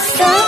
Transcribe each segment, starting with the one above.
Kaya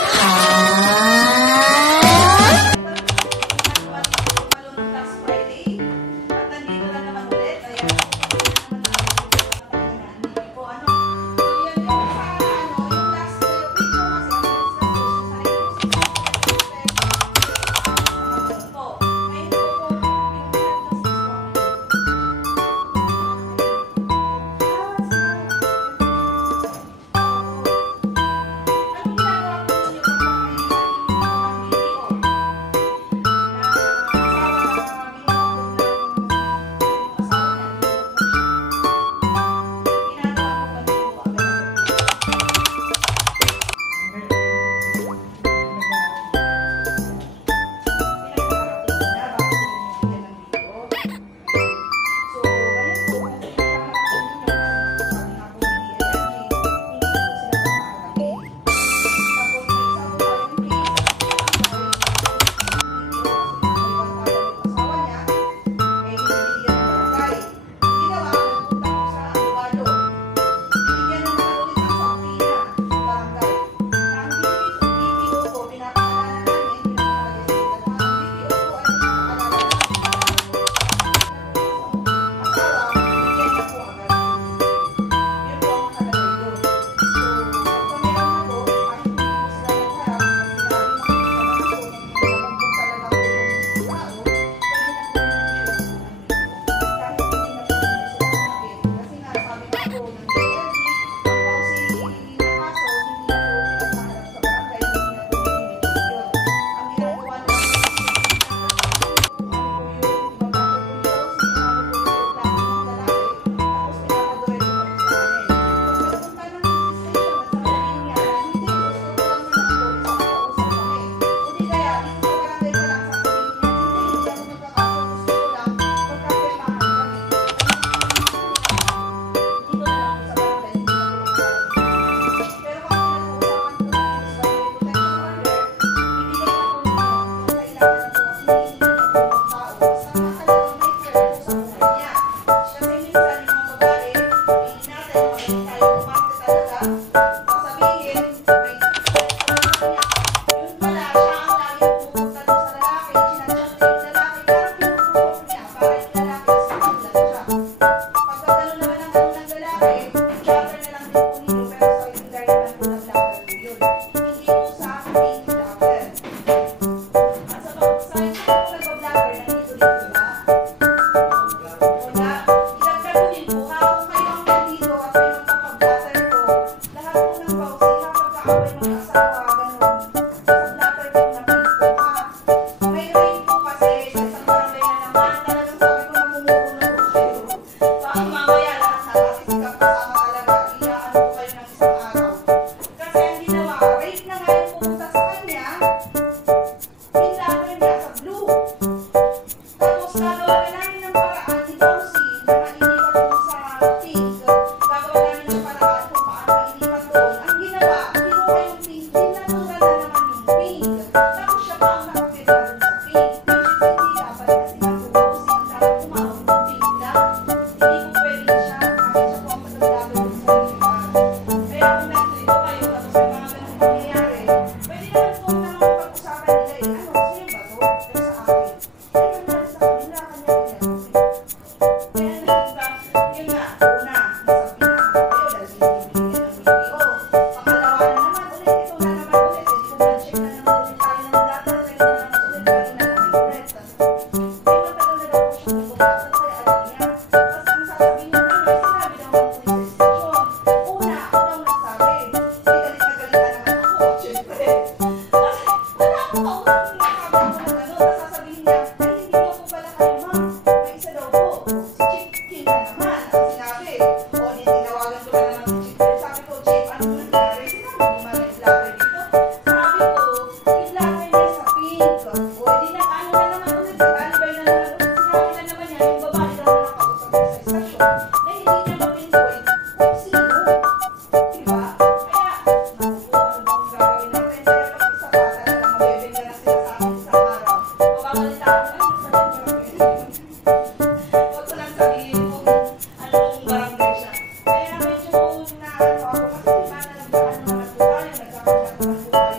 medyo na ako kasi di ba nagdaan naman po tayo, nagkakaroon ng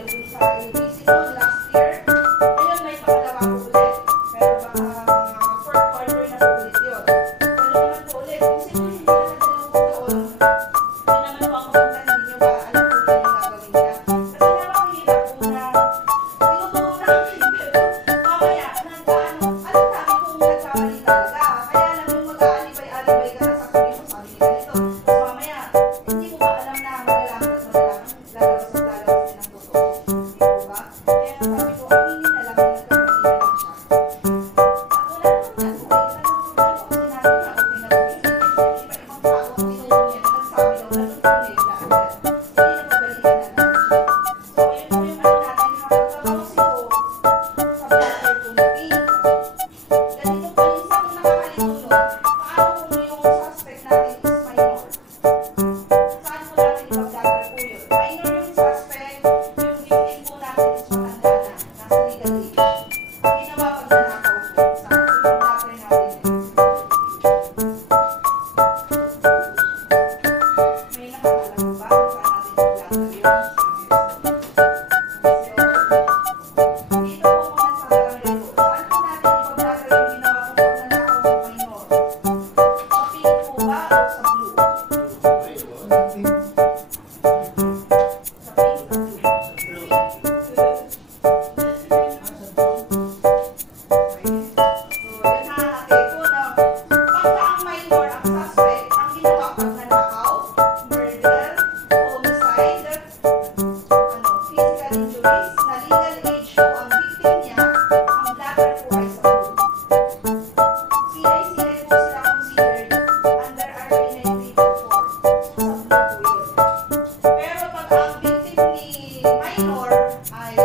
minor ay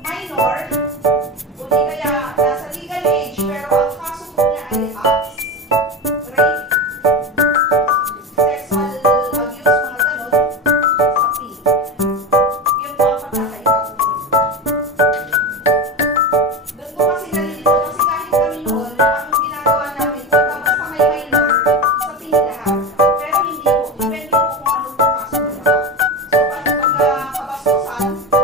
minor o di kaya nasa legal age pero ang kaso po niya ay acts, rape, sexual abuse, mga ganon, sa P. Yun po ang pagkakaiba po. Doon po kasi nalilito kasi kahit kami noon, ang ginagawa namin, basta may minor, sa P lahat. Pero hindi po, depende po kung ano po kaso nila. So, pag kabastusan,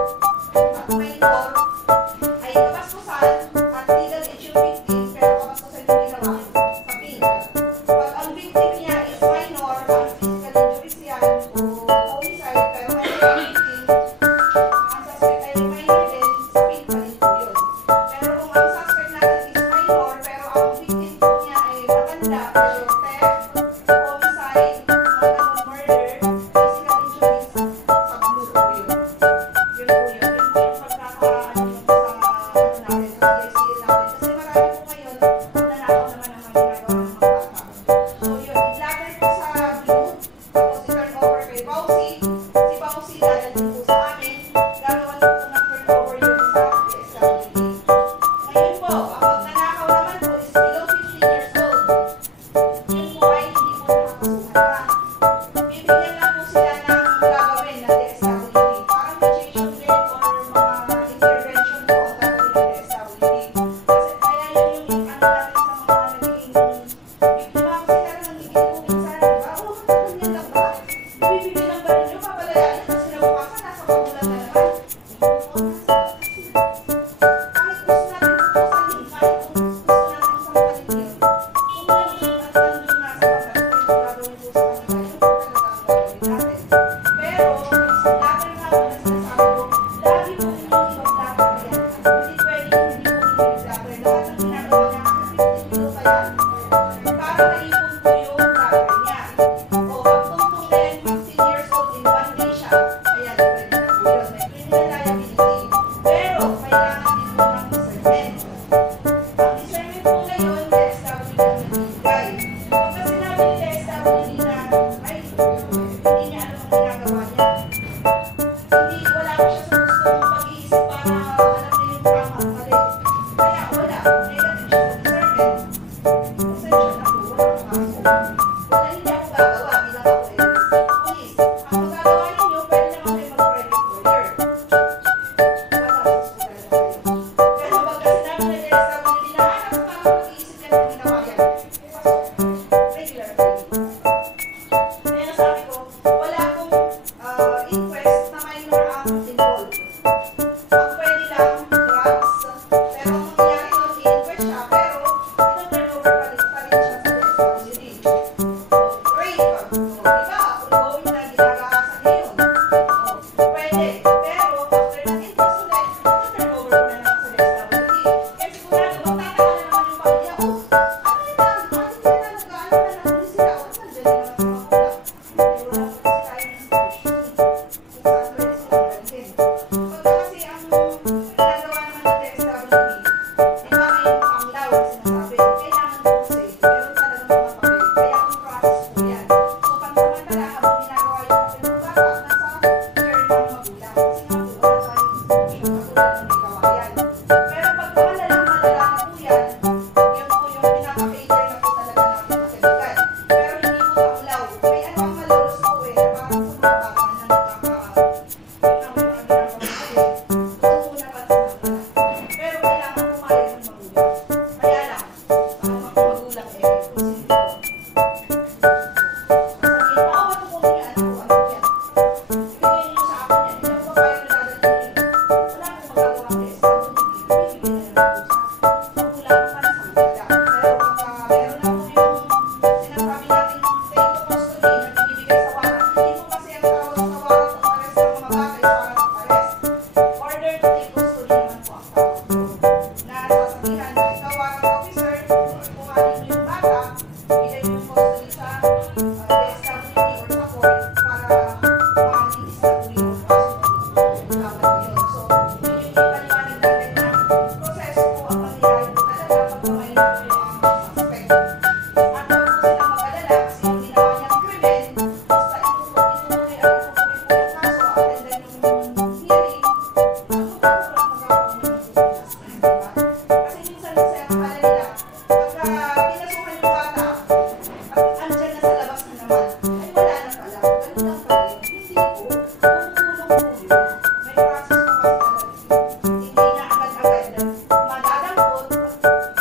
May process po kasi talaga. Hindi na agad-agad madadampot,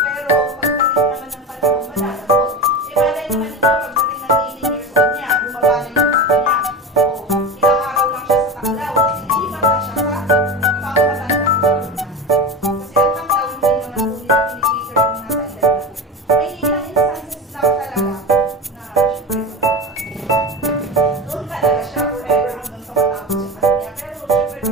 pero pagdating naman ng panahon, madadampot. E malay naman ninyo, pagdating ng 18 years old niya, bumaba na yung mata niya. O ilang araw lang siya sa taklaw, nilipat na siya sa pangmatandang gulang na. Kasi ang taklaw, hindi naman po nila pinipicture yung nasa edad na po. May ilang instances lang talaga na syempre doon talaga siya forever hanggang sa matapos yung kanya. Pero syempre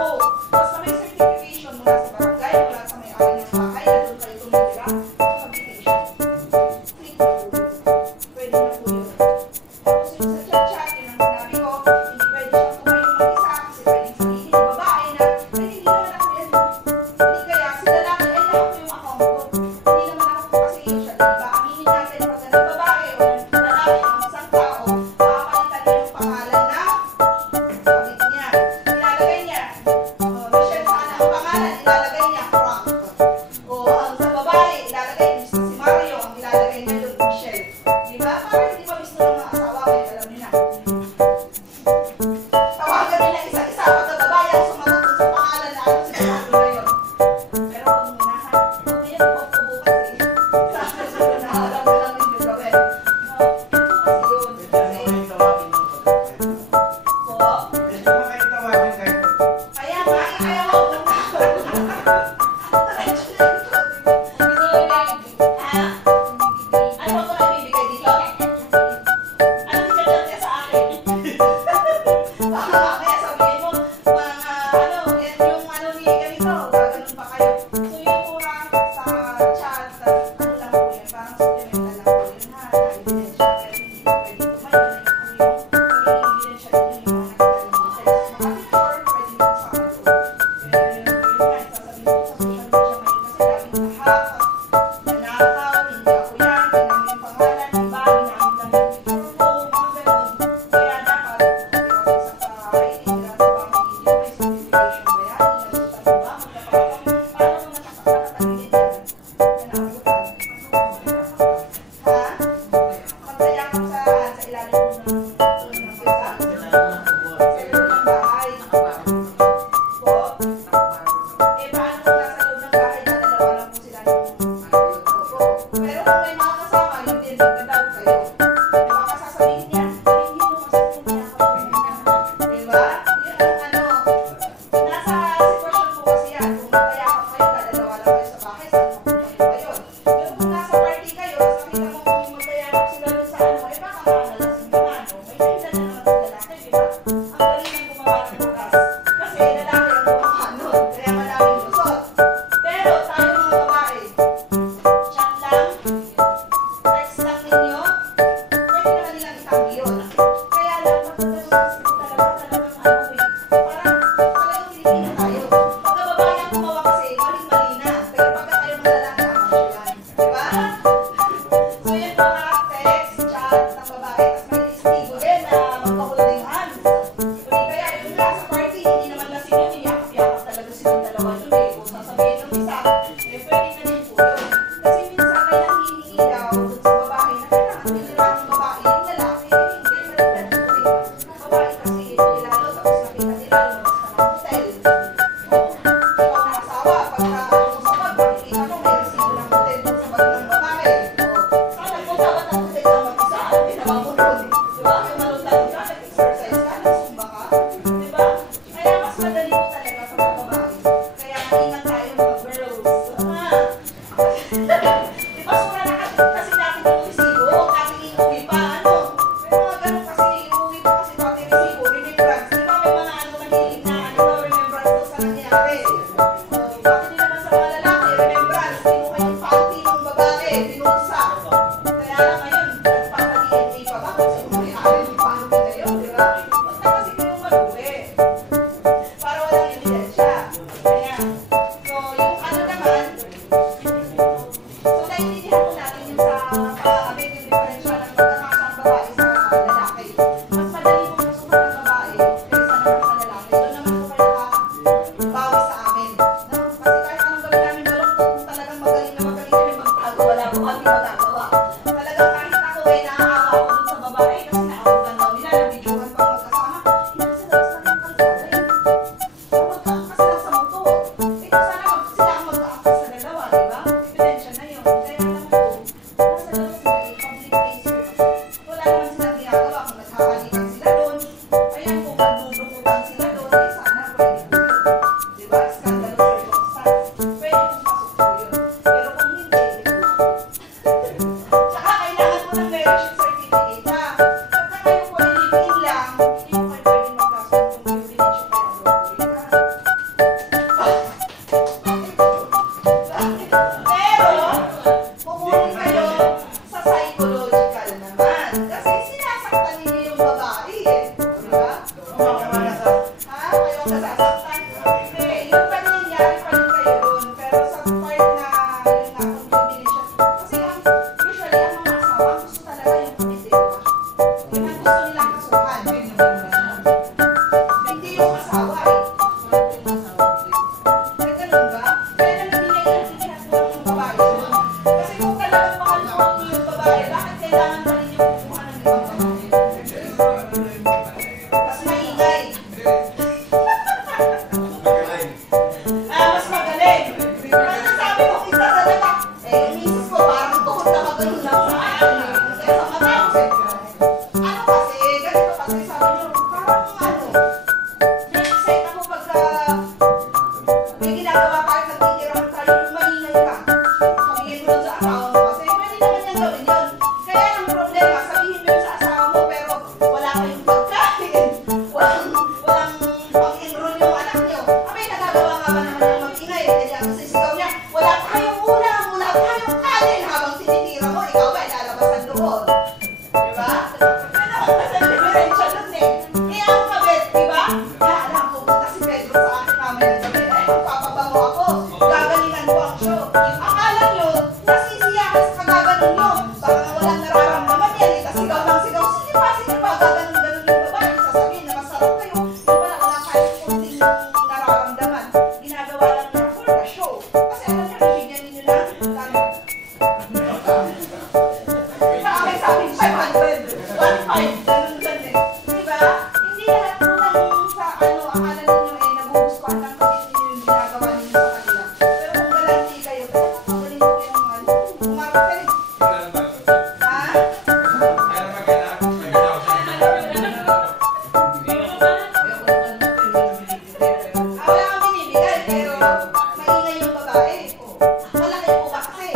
Oo. Basta may certification mula sa barangay, mula sa may-ari ng bahay, na doon kayo tumitira, habitation. Click na po yun. Pwede na po yun. Tapos yung sa chat-chat, yun ang sinabi ko, hindi pwede siyang tumayo mag-isa kasi pwedeng sabihin ng babae na, ay, hindi naman ako yan. Hindi kaya, si lalaki, ay, lahat ko yung account ko. Hindi naman ako po kasi usually, diba? Aminin natin pag ng babae o ng lalaki o ng isang tao, makakalitan niya yung pangalan na kabit niya. Ilalagay niya, Michelle, saan ang pangalan? Ilalagay niya, Frank. O ang sa babae, ilalagay niya, si Mario, ang ilalagay niya doon, Michelle. Diba? Para hindi pa gusto ng mga asawa, kaya alam niyo na. Tawagan nila isa-isa pagka babae ang sumagot dun sa pangalan na ano sigurado na yun. Pero huwag muna ha. Ngayon, off ko bukas eh. Sabi na alam ko lang yung gagawin. No, ito kasi yun. Kasi, po, kaya nga, kaya mo kung ha? Ano ba ko na ibibigay dito? Ano i-chat niya sa akin? Baka mamaya sabihin mo, mga ano, yan yung ano ni ganito, gaganon pa kayo. So yung pura sa chat, ano lang po yan, parang supplemental lang po yun ha, na ebidensya, pero hindi po pwede tumayo na yung ebidensya din yung mga nakita ng mga picture, pwede mo sa akin po. Pero yun nga, sasabihin ko sa social media ngayon kasi daming hack, nanakaw, hindi ako yan, ginamit yung pangalan, iba, ginamit lang yung picture ko, mga ganon. Kaya dapat, kasi sa rating nila sa bahay ninyo, may certification ba yan? Inalitan mo ba? Magkapakapang, paano mo nakatagilid yan? Nanabutan. Ha? Magsayakap sa ilalim ng pisa? Sa loob ng bahay. Po? Eh, paano kung nasa loob ng bahay, dadalawa lang po sila ng opo. Pero kung may mga kasama, yun din, magdadaw kayo. Di ba kasasabihin niya? Ay, hindi mo kasi kung niya ako. Di ba? Yun ang ano. Nasa nasasaktan. Yung pangyayari pa rin kayo doon. Pero sa part na yun nga, kung bibili siya. Kasi usually, ang mga asawa, gusto talaga yung pamilya. Yun ang gusto nilang kasuhan. Hindi yung asawa eh. Ay, ganun ba? Kaya naman nila yung babae. Kasi kung talagang mahal mo yung babae, bakit kailangan pa rin yung kukuha ng ibang babae? Mas maingay. Mas magaling. Kasi sabi ko, isa talaga. Yung misis ko, parang tukot na magaling lang sa akin. Kaya sa mata ko, ano kasi, ganito kasi sabi nyo, parang na-excite ako pagka may ginagawa tayo, nagtitirahan tayo, yung maingay ka. Sabihin mo sa asawa mo kasi pwede naman niyang gawin yun. Kaya ang problema, sabihin mo yun sa asawa mo pero wala kayong pagkain. Walang pang-enroll yung anak niyo. Abay, nagagawa nga ba naman yung mag-ingay? Kaya kasi sigaw niya, wala tayong ulam, wala tayong kanin. Habang tinitira mo, ikaw ba, lalabasan doon. Diba? Ano ba sa differential nun eh? Kaya ang kabit, diba? Kaya alam, pupunta si Pedro sa akin mamaya ng gabi. Ay, magpapabango ako. Gagalingan ko ang show. Akala nyo, nasisiyahan sa kagaganon nyo. Baka nga walang nararamdaman yan. Sigaw ng sigaw. Sige pa, gaganon-ganon yung babae. Sasabihin na masarap kayo. Yung pala, wala kayong kunting nararamdaman. Ginagawa lang niya for the show. Kasi alam niya, bibigyan ninyo lang. Sa akin, 500. 1.5. Ganun eh. Diba? Hindi lahat naman sa akala ninyo eh, nagugustuhan lang kasi yung ginagawa ninyo sa kanila. Pero kung galanti kayo, magaling ko yung umarapin. Ha? Wala kang binibigay, pero maingay yung babae. Malaki po ba kasi?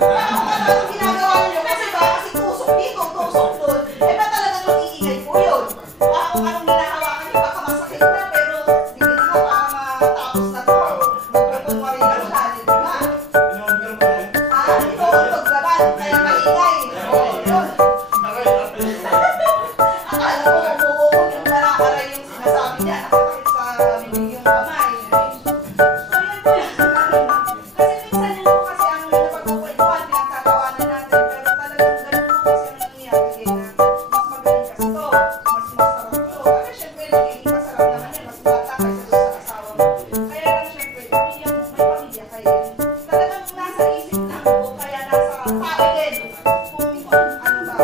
Anong ginagawa ninyo? Kasi ba? Kasi tusok dito, tusok doon. Eh ba talagang mag-iingay po yun? Kung anong ginahawakan niyo, baka masakit na, pero sige na nga, para matapos na to. Magpapunwari lang siya, di ba? Ito ang paglaban, kaya maingay. Yun. Akala ko kumukuha yung marakaray yung sinasabi niya, nakakakit sa bibig yung kamay. So yun po yung kasi minsan yun po kasi ang napagkukwentuhan, pinagtatawanan natin, pero talagang ganun po kasi ang nangyayari na mas magaling kasi to, mas masarap to. Kasi syempre, nagiging masarap naman yan, mas bata kaysa doon sa asawa mo. Kaya lang syempre, pamilya mo, may pamilya kayo. Talagang nasa isip lang po, kaya nasa tao din. Kung ano ba, magkano ba,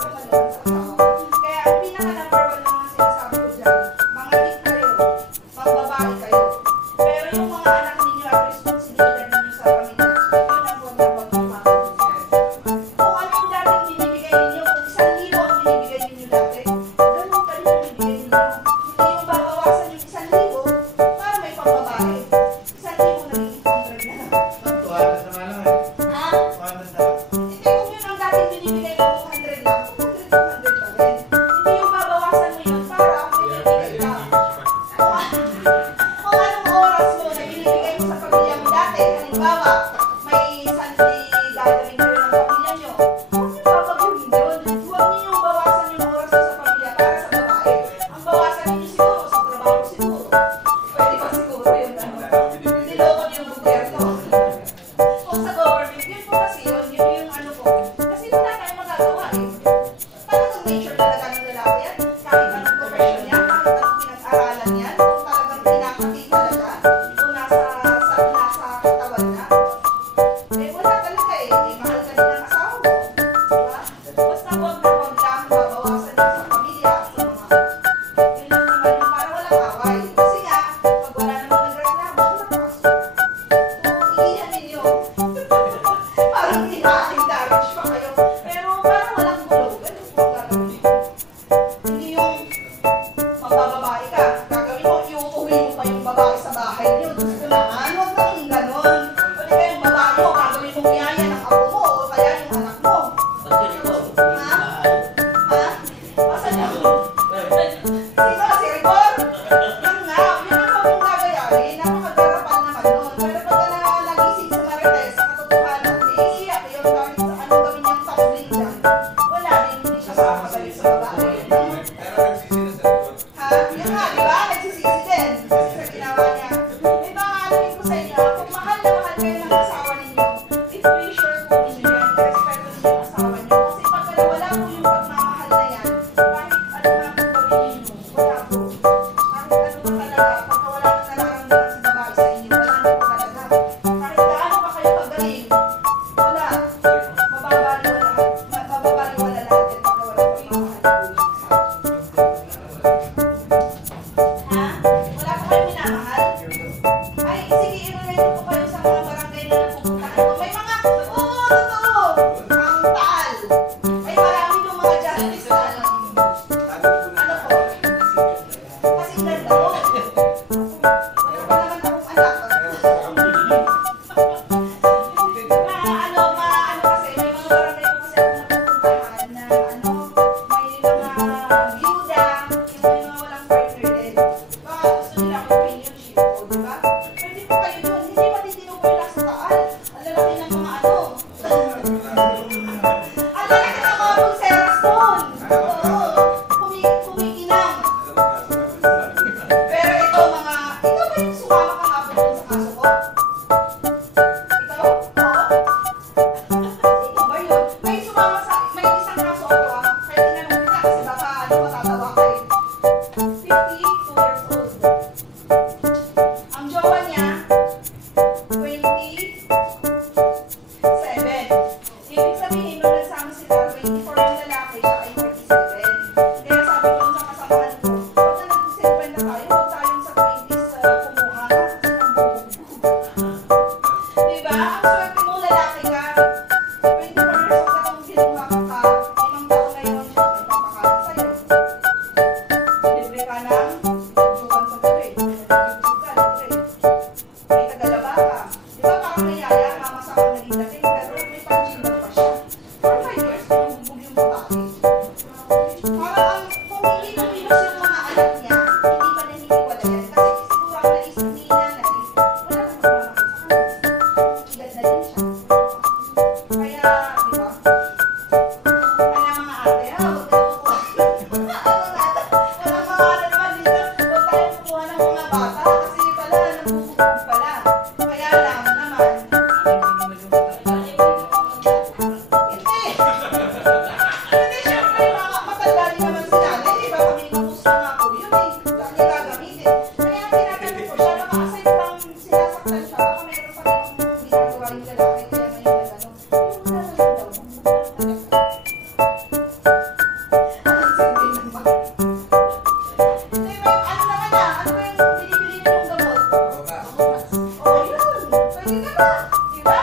talagang sa asawa mo. Kaya ang pinaka-number one naman sinasabi ko dyan, mga hit kayo, magbabae kayo. Pero yung mga anak ninyo at responsibilidad ninyo sa pamilya, yun ang huwag na huwag mapapagod. Kung ano yung dating binibigay ninyo, kung 1,000 ang binibigay ninyo dati, ganun pa rin ang binibigay ninyo. Hindi yung babawasan yung 1,000 para may pambabae. 1,000 naging 100 na lang. Ha? Hindi kung yun ang dating binibigay ng 200 lang, 200 pa rin. Hindi yung babawasan mo yun para may binibigay ka. Kung anong oras mo na binibigay mo sa pamilya mo dati, halimbawa, may Sunday gathering kayo ng pamilya nyo, huwag niyo babaguhin yun. Huwag niyo yung bawasan yung oras mo sa pamilya para sa babae. Ang bawasan niyo siguro sa trabaho siguro. Pwede ba siguro yun? Niloko niyo yung gobyerno. Kung sa government, yun po kasi yun yung ano po. Kasi wala tayong magagawa eh. Talagang nature talaga ng lalaki yan. Kahit anong profession yan, kahit anong pinag-aralan yan, kung talagang pinakati talaga, kung nasa katawan na, eh wala talaga eh. Mahal ka din ng asawa mo. Diba? Basta huwag lang babawasan yun sa pamilya, sa mga, yun lang naman yung para walang away. Kasi nga, pag wala namang nagreklamo, walang kaso. Kung iiyan ninyo, parang ina-encourage pa kayo. Pero parang walang gulo. Ganun po ang gagawin niyo. Hindi yung magbababae ka. Gagawin mo, iuuwi mo pa yung babae sa bahay niyo. Gusto naman, huwag kang ganon. Pwede kayong babae mo, gagawin mong yaya ng apo mo o kaya yung anak mo. Ha? Ha? Asan niya? Sino? Si Rigor? Yun nga, yun ang kung gagayarin. Napakagarapan naman nun. Pero pagka nagising sa Marites, sa katotohanan, iiyak yun kahit sa anong gawin niyang takling dyan. Wala din, hindi siya makakabalik sa babae. Ha? Yun nga, di ba? Nagsisisi din. May tagalaba ka. Di ba parang nayaya, mama sa kang naging dating, pero may pang-gender pa siya. For 5 years, bumugbog yung babae. Parang kung hindi tumilos yung mga anak niya, hindi pa naniniwala yan. Kasi siguro ang naisip ni nanay, wala nang magmamahal sa kanya. Edad na din siya. Kaya, di ba? Kaya mga ate, huwag kayo kukuha. Walang mga ate naman dito, huwag tayo kukuha ng mga bata. Kasi pala, nagbubugbog pala. Kaya lang naman, hindi. Hindi, syempre, matanda din naman si nanay. Di ba? Kami kamusta nga po yun eh. Saan niya gagamitin? Kaya tinatanong ko siya, baka aside from sinasaktan siya, baka meron pa rin ginagawa yung lalaki. Kaya ngayon nagano, yung lalaki daw, ang simple naman. Di ba, ano naman ah? Ano ba yung binibili niyo ng gamot? Oh, yun. Pwede naman. Di ba?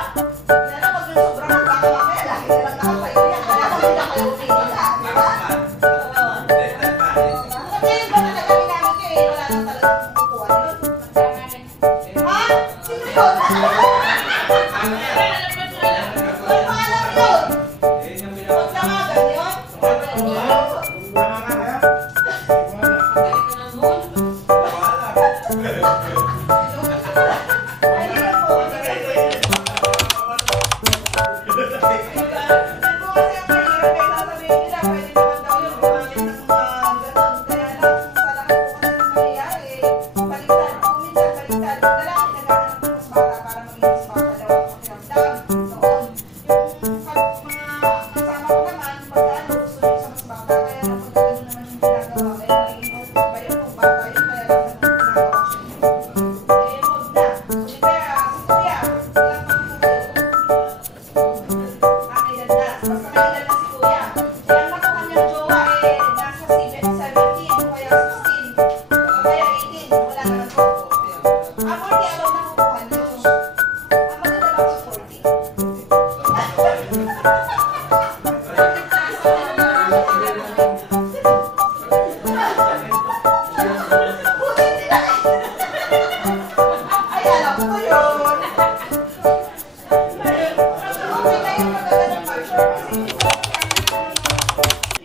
Lalo pag yung sobrang baka mamaya, lagi na lang nakatayo yan. Kaya kung hindi na kayo pinila. Di ba? Oo. Kasi yun ba talaga ginamit nyo eh? Wala nang talagang kukuha yun. Ha? Sino yun? Ano pangalan yun? Huwag tamagan yun? Ay, yun po. Ay, alam ko yun. Okay na yung magagandang picture kasi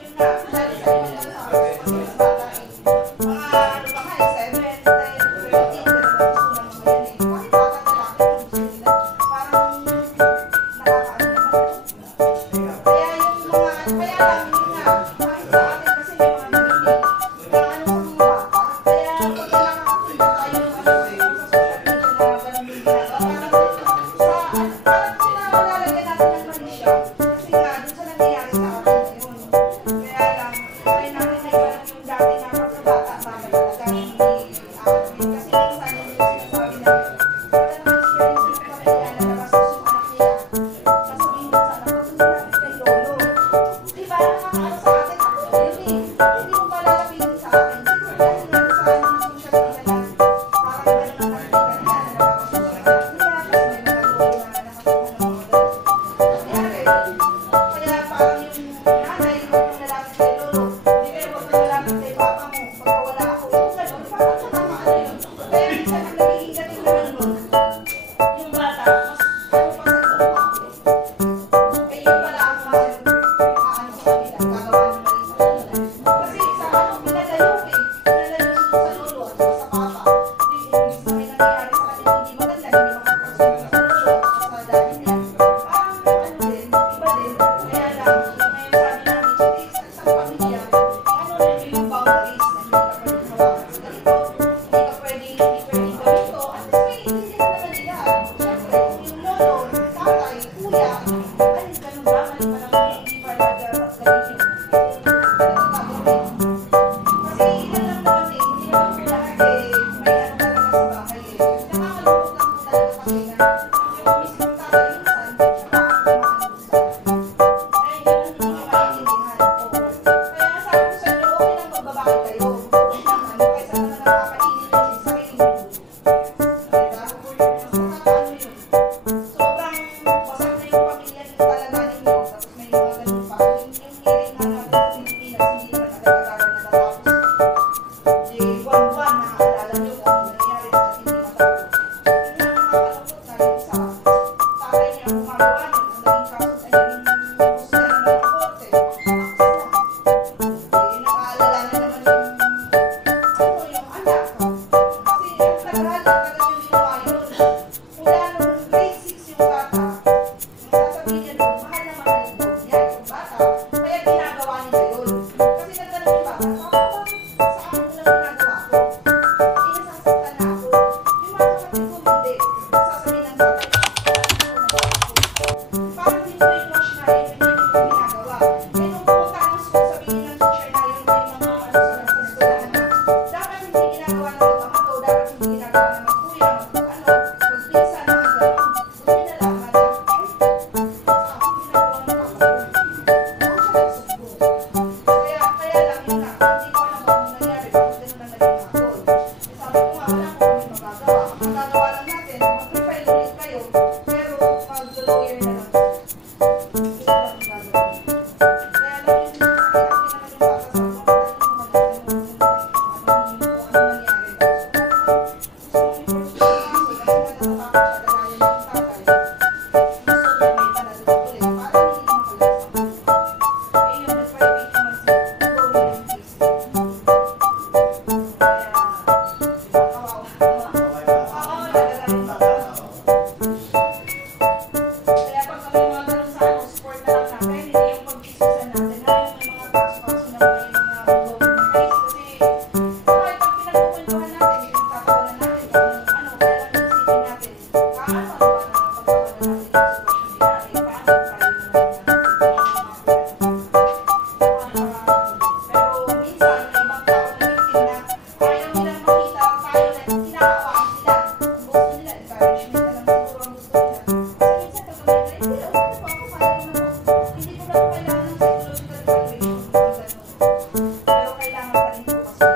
yun nga, dahil sa ibang bansa, mas bata eh. Mga ano ba nga eh, 7, 10, 13, ganun ang gusto ng mga yan eh. Kahit bata lalaki, ang gusto nila, parang nakakaano naman. Kaya yung mga, kaya lang yun nga, kahit sa atin kasi may mga narinig, na ano sa mga bata. Kaya pag nakakakita tayo ng ano sa social media na ganun yung ginagawa magpinsan, mga ganun. Buti na lang, madam. Sa akin, ginagawa ng kapatid. Ako siya nagsugbo. Kaya lang yun nga, hindi ko alam kung anong nangyari, bakit ganun na naging hapon. Sabi ko nga, wala ko kami magagawa. Ang magagawa lang natin, mag-refile ulit kayo, pero mag-lawyer na lang. Gusto lang ang gagawin. Kaya lang yun, hindi naman yung bata sa mga kaya pag kami mga ganun sa ano, support na lang natin, hindi yung pag-isisa natin na yung mga kaso-kaso na mga ongoing case. Kasi kahit pag pinagkukwentuhan natin, pinagkakawalan natin, ano, kaya lang isipin natin, paano ba na pagkawalan natin yung sitwasyon nila, eh, paano tayo pero minsan, may ibang tao na victim na ayaw nilang makita tayo na kinakawaan sila. Ang gusto nila, encouragement na lang siguro ang gusto nila. Kasi minsan pag kami na, hindi, okay na po ako, kaya ko na po. Hindi ko na po kailangan ng psychological evaluation, mga ganun. Pero kailangan pa rin po kasi.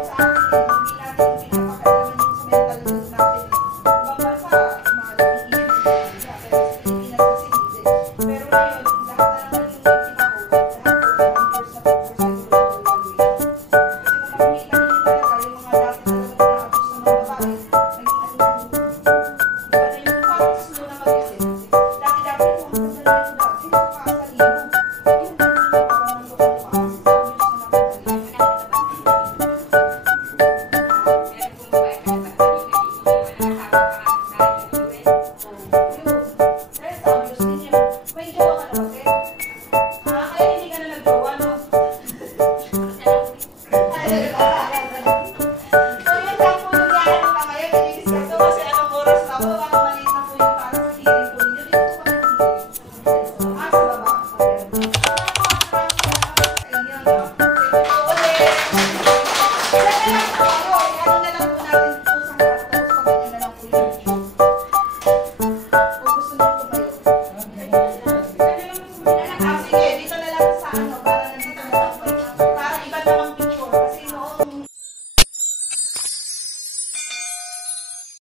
Sa akin, hindi natin pinapakailangan yung sa mental health natin. Ibang bansa, mga issue nila. Pero sa Pilipinas kasi hindi. Pero ngayon, lahat na naman yung victim ako, lahat po, members na po for psychological evaluation. Kasi kung makikita ninyo talaga, yung mga dati talagang na-abuse ng mga babae, naging ano, iba na yung parang slow na mag-isip. Dati-dati mo, hanggang na lang yung dati, nakakasali mo. Ayun, ganun yung parang naglupa-lupa kasi sa abuse na nakakasali. Yun. Dahil sa abuse din yun. May jowa ka na kasi. Kaya hindi ka na nag-jowa, no? Ay,